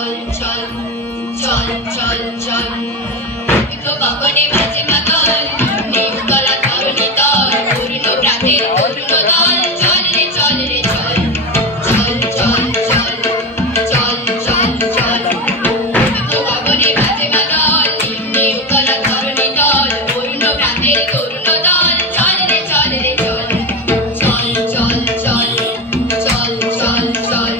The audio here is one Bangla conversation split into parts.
চল চল চল চল চল তো গগনে বাজে মাদল মেঘতলা ধরণী তল পূর্ণ প্রাতের তরুণ দল চল রে চল রে চল চল চল চল চল চল চল তো গগনে বাজে মাদল মেঘতলা ধরণী তল পূর্ণ প্রাতের তরুণ দল চল রে চল রে চল চল চল চল চল চল চল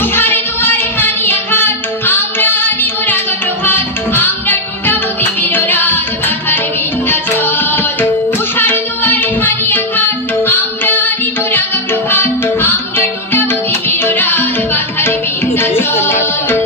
উঠারে দুয়ারে হানি আঘাত আমরা নিব রাগা প্রভাত আমরা টুটাবো বিবির রাত বাধার বিন্ধ্যাচল উঠারে দুয়ারে হানি আঘাত আমরা নিব রাগা প্রভাত আমরা টুটাবো বিবির রাত বাধার বিন্ধ্যাচল